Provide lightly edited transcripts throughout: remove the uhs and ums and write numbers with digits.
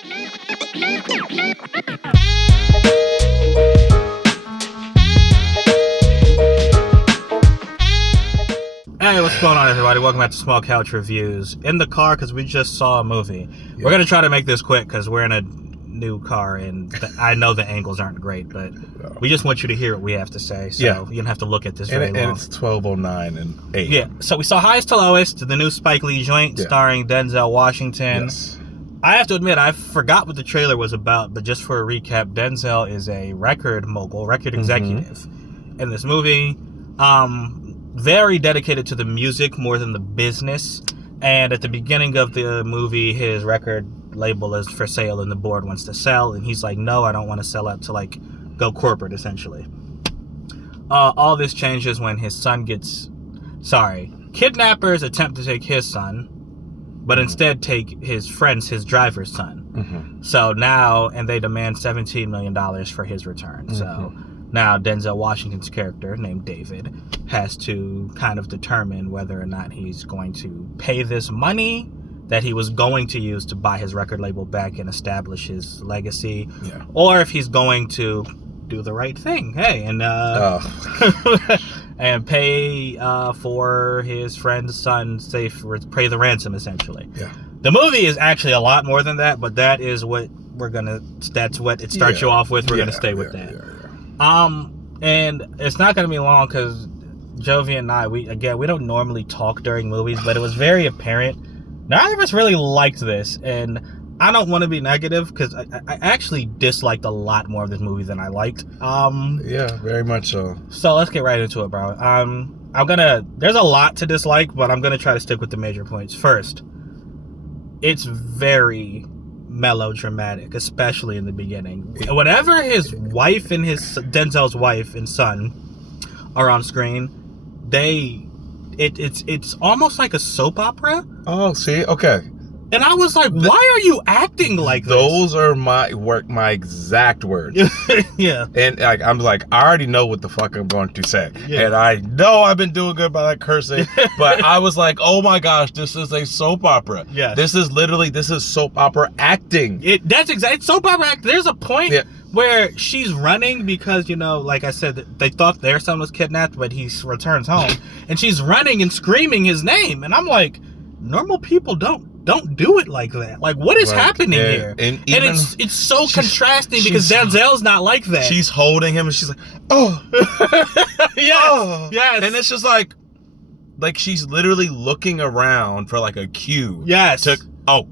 Hey, what's going on, everybody? Welcome back to Small Couch Reviews. In the car, because we just saw a movie. Yep. We're going to try to make this quick, because we're in a new car, and I know the angles aren't great, but we just want you to hear what we have to say, so you don't have to look at this very long. And it's 12:09 and 8. Yeah, so we saw Highest to Lowest, the new Spike Lee joint, starring Denzel Washington. Yes. I have to admit, I forgot what the trailer was about, but just for a recap, Denzel is a record mogul, record executive in this movie. Very dedicated to the music more than the business. And at the beginning of the movie, his record label is for sale and the board wants to sell. And he's like, no, I don't want to sell out to go corporate, essentially. All this changes when his son kidnappers attempt to take his son, but instead take his driver's son. So now, and they demand $17 million for his return. So now Denzel Washington's character, named David, has to kind of determine whether or not he's going to pay this money that he was going to use to buy his record label back and establish his legacy, or if he's going to do the right thing, and pay for his friend's son's pay the ransom, essentially. Yeah. The movie is actually a lot more than that, but that is what that's what it starts you off with. We're gonna stay with that. And it's not gonna be long because Jovi and I, we don't normally talk during movies, but it was very apparent neither of us really liked this, and I don't want to be negative because I actually disliked a lot more of this movie than I liked. Yeah, very much so. So let's get right into it, bro. There's a lot to dislike, but I'm gonna try to stick with the major points. First, it's very melodramatic, especially in the beginning. Whenever his wife and Denzel's wife and son are on screen, it's almost like a soap opera. Oh, see, okay. And I was like, why are you acting like this? Those are my exact words. Yeah. And I'm like, I already know what the fuck I'm going to say. Yeah. And I know I've been doing good by that cursing, but I was like, oh my gosh, this is a soap opera. Yeah. This is soap opera acting. That's exactly soap opera acting. There's a point where she's running because, like I said, they thought their son was kidnapped, but he returns home. And she's running and screaming his name. And I'm like, normal people don't do it like that. Like, what is happening here? And it's so contrasting because Denzel's not like that. She's holding him and she's like, oh. Yes. Oh. Yes. And it's just like she's literally looking around for a cue. Yes.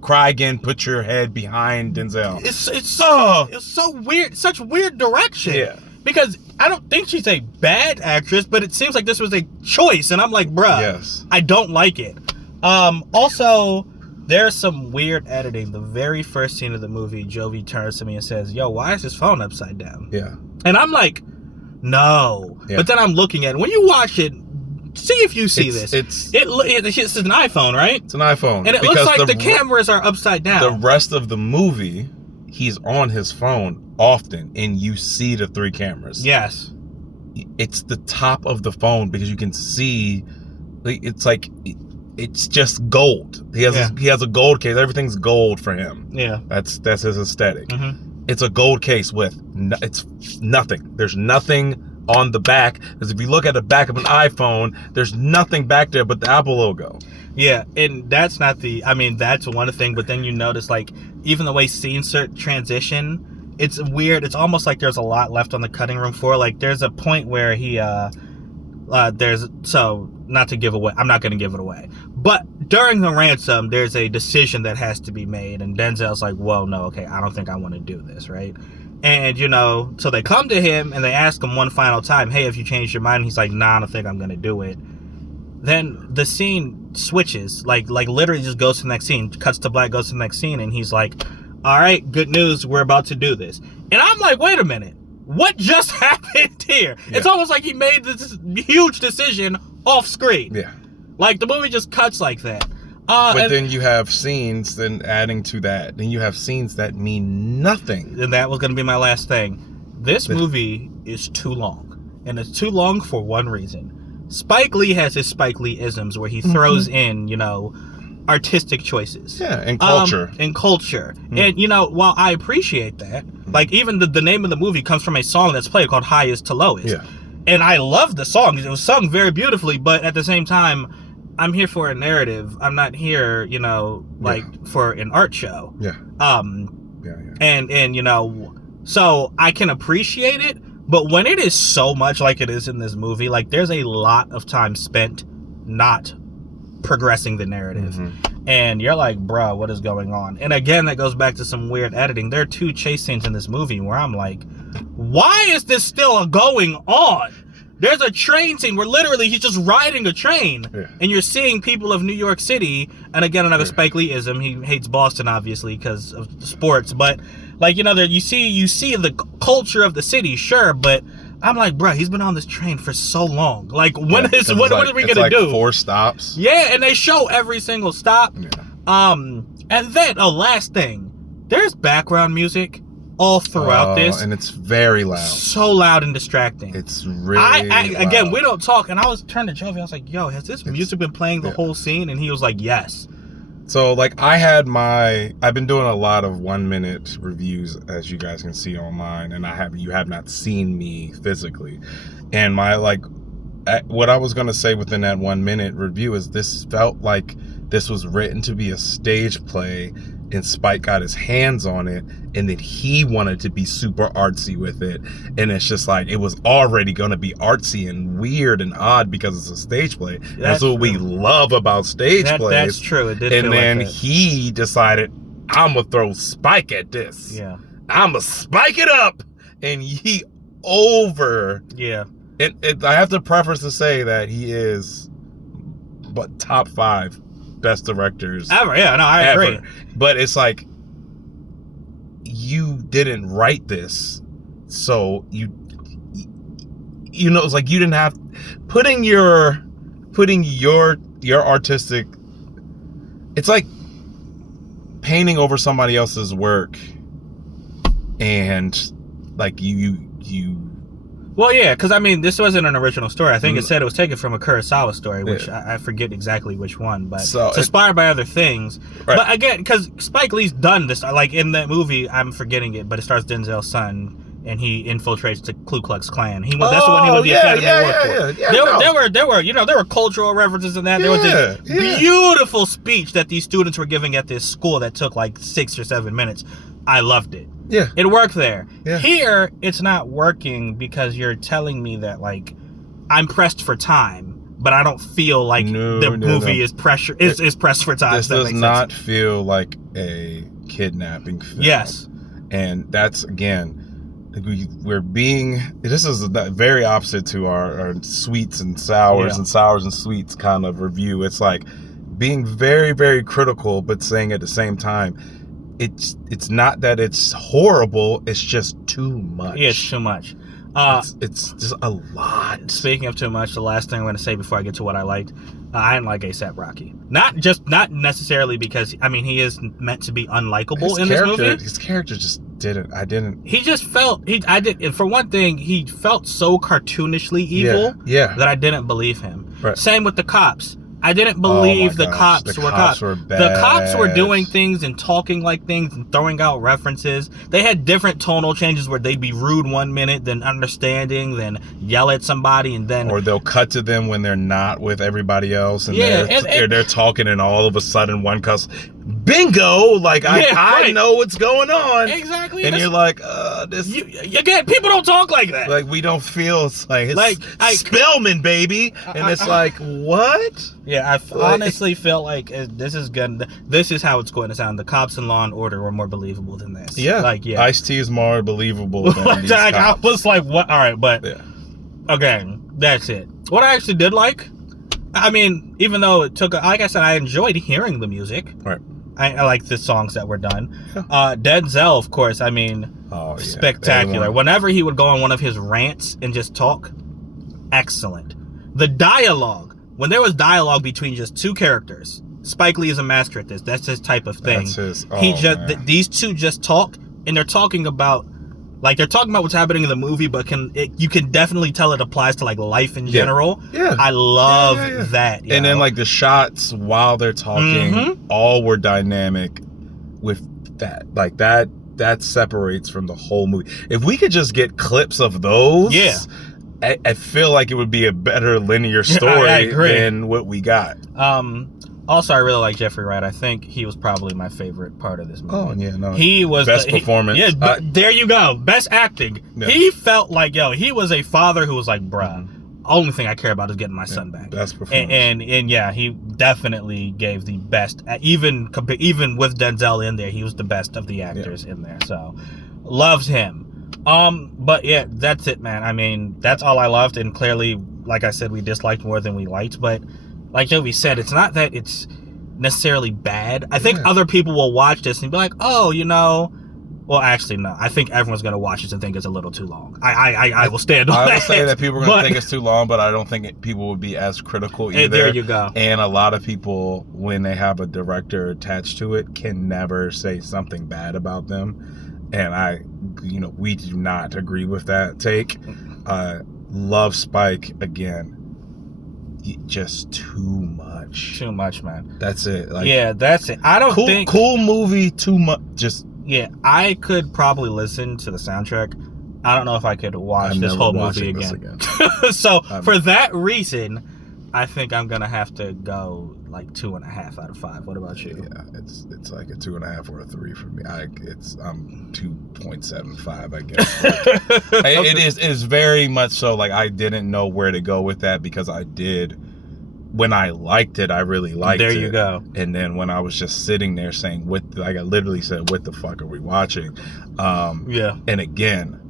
Cry again, put your head behind Denzel. It's so weird, such weird direction. Yeah. Because I don't think she's a bad actress, but it seems like this was a choice. And I'm like, bruh, I don't like it. Also, there's some weird editing. The very first scene of the movie, Jovi turns to me and says, yo, why is his phone upside down? Yeah. And I'm like, no. Yeah. But then I'm looking at it. When you watch it, see if you see this. It's an iPhone, right? It's an iPhone. And it looks like the cameras are upside down. The rest of the movie, he's on his phone often, and you see the 3 cameras. Yes. It's the top of the phone because you can see, it's just gold. He has a gold case. Everything's gold for him. Yeah. That's his aesthetic. It's a gold case with it's nothing. There's nothing on the back, because if you look at the back of an iPhone, there's nothing back there but the Apple logo. Yeah, and that's that's one thing, but then you notice even the way scenes transition, it's weird. It's almost like there's a lot left on the cutting room floor. There's a point where he not to give away, I'm not going to give it away, but during the ransom, there's a decision that has to be made, and Denzel's like, whoa, no, okay, I don't think I want to do this, right? And, so they come to him and they ask him one final time, hey, have you changed your mind? And he's like, nah, I don't think I'm going to do it. Then the scene switches, literally just goes to the next scene, cuts to black, goes to the next scene, and he's like, all right, good news, we're about to do this. And I'm like, wait a minute, what just happened here? Yeah. It's almost like he made this huge decision off screen. Yeah. The movie just cuts like that. But then you have scenes, then adding to that, then you have scenes that mean nothing. And that was going to be my last thing. This movie is too long. And it's too long for one reason. Spike Lee has his Spike Lee isms where he throws in, artistic choices. Yeah, and culture. And, you know, while I appreciate that, like, even the name of the movie comes from a song that's played called Highest to Lowest. Yeah. And I love the song. It was sung very beautifully, but at the same time, I'm here for a narrative. I'm not here, you know, like, for an art show. Yeah. And, you know, so I can appreciate it, but when it is so much like it is in this movie, like, there's a lot of time spent not progressing the narrative. And you're like, bro, what is going on? And again, that goes back to some weird editing. There are 2 chase scenes in this movie where I'm like, why is this still going on? There's a train scene where literally he's just riding a train, and you're seeing people of New York City. And again, another Spike Lee-ism. He hates Boston, obviously, because of sports. But, like, you know, you see the culture of the city, sure, but I'm like, bro, he's been on this train for so long. Like, what are we gonna do? 4 stops. Yeah, and they show every single stop. And then, last thing, there's background music all throughout this, and it's very loud. So loud and distracting. It's really loud. Again, we don't talk, and I was turning to Jovi. I was like, yo, has this music been playing the whole scene? And he was like, yes. So, like, I've been doing a lot of 1-minute reviews, as you guys can see online, and you have not seen me physically. And what I was going to say within that 1-minute review is this felt like this was written to be a stage play, and Spike got his hands on it, and then he wanted to be super artsy with it. And it's just like, it was already going to be artsy and weird and odd because it's a stage play. That's what we love about stage plays. That's true. It did and feel then like that. He decided, I'm going to throw Spike at this. Yeah. I'm going to spike it up. And he over. Yeah. I have to preface to say that he is top 5 best directors ever. Yeah, no, I agree. But it's like, you didn't write this, so you know, it's like you didn't have putting your artistic. It's like painting over somebody else's work, and like you. Well, yeah, because I mean, this wasn't an original story. I think it said it was taken from a Kurosawa story, which I forget exactly which one, but it's inspired by other things. Right. But again, because Spike Lee's done this, like in that movie, I'm forgetting it, but it stars Denzel's son, and he infiltrates the Ku Klux Klan. That's the one he won the Academy Award for. Yeah, there were cultural references in that. There was this beautiful speech that these students were giving at this school that took like 6 or 7 minutes. I loved it. Yeah. It worked there. Yeah. Here, it's not working because you're telling me that, like, I'm pressed for time, but I don't feel like the movie is pressed for time. This does not feel like a kidnapping film. Yes. And that's, again, this is very opposite to our sweets and sours and sours and sweets kind of review. It's like being very, very critical, but saying at the same time, it's not that it's horrible, it's just too much. Yeah, it's too much. It's just a lot. Speaking of too much, the last thing I'm going to say before I get to what I liked, I didn't like A$AP Rocky. Not necessarily because, I mean, he is meant to be unlikable in this movie. His character just didn't. He just felt, for one thing, he felt so cartoonishly evil that I didn't believe him. Right. Same with the cops. I didn't believe the cops were cops. The cops were doing things and talking like things and throwing out references. They had different tonal changes where they'd be rude 1 minute, then understanding, then yell at somebody, and then... Or they'll cut to them when they're not with everybody else, and they're talking, and all of a sudden one cuss, bingo! Like, I know what's going on. Exactly. And you're like, again, people don't talk like that. Like, we don't feel... It's like Spellman, baby! And it's like, what? Yeah, I honestly feel like this is how it's going to sound. The cops in Law and Order were more believable than this. Yeah. Ice-T is more believable than these cops. I was like, what? All right, but again, that's it. What I actually did like, I mean, even though it took, like I said, I enjoyed hearing the music. Right. I like the songs that were done. Denzel, of course, I mean, spectacular. Whenever he would go on one of his rants and just talk, excellent. The dialogue. When there was dialogue between just 2 characters, Spike Lee is a master at this. That's his type of thing. That's his. These two just talk, and they're talking about Like, they're talking about what's happening in the movie, but you can definitely tell it applies to, like, life in general. Yeah. I love that. And then, like, the shots while they're talking, all were dynamic with that. Like, that separates from the whole movie. If we could just get clips of those, I feel like it would be a better linear story than what we got. Also, I really like Jeffrey Wright. I think he was probably my favorite part of this movie. Oh, yeah, no. He was best performance. There you go. Best acting. Yeah. He felt like, he was a father who was like, bruh, only thing I care about is getting my son back. Best performance. And yeah, he definitely gave the best. Even with Denzel in there, he was the best of the actors in there. So, loved him. But yeah, that's it, man. I mean, that's all I loved. And clearly, like I said, we disliked more than we liked. But like Jovi said, it's not that it's necessarily bad. I think other people will watch this and be like, oh, well, actually, no. I think everyone's going to watch this and think it's a little too long. I will stand on that. I will say that people are going to think it's too long, but I don't think people would be as critical either. There you go. And a lot of people, when they have a director attached to it, can never say something bad about them. And we do not agree with that take. Love Spike again. Just too much. Too much, man. That's it. Like, that's it. I don't think... Cool movie, too much. Just... Yeah, I could probably listen to the soundtrack. I don't know if I could watch this whole movie again. So, for that reason, I think I'm going to have to go like 2.5 out of 5. What about you? Yeah, it's like a 2.5 or a 3 for me. I'm 2.75, I guess. Okay. It is very much so. Like, I didn't know where to go with that because when I liked it, I really liked it. There you go. And then when I was just sitting there saying, I literally said, what the fuck are we watching? And again,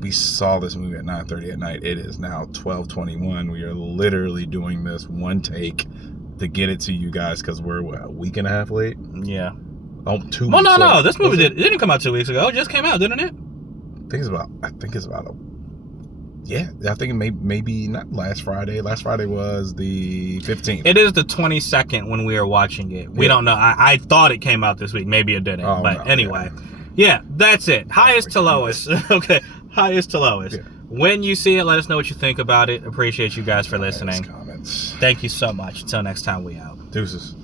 we saw this movie at 9:30 at night. It is now 12:21. We are literally doing this one take to get it to you guys because we're a week and a half late. Yeah. Oh, 2 weeks. Well, no. This movie didn't come out 2 weeks ago. It just came out, didn't it? I think it's about I think maybe not last Friday. Last Friday was the 15th. It is the 22nd when we are watching it. We don't know. I thought it came out this week. Maybe it didn't. But anyway. Yeah, that's it. Highest to lowest. Okay. Highest to lowest. Yeah. When you see it, let us know what you think about it. Appreciate you guys for listening. Comments. Thank you so much. Until next time, we out. Deuces.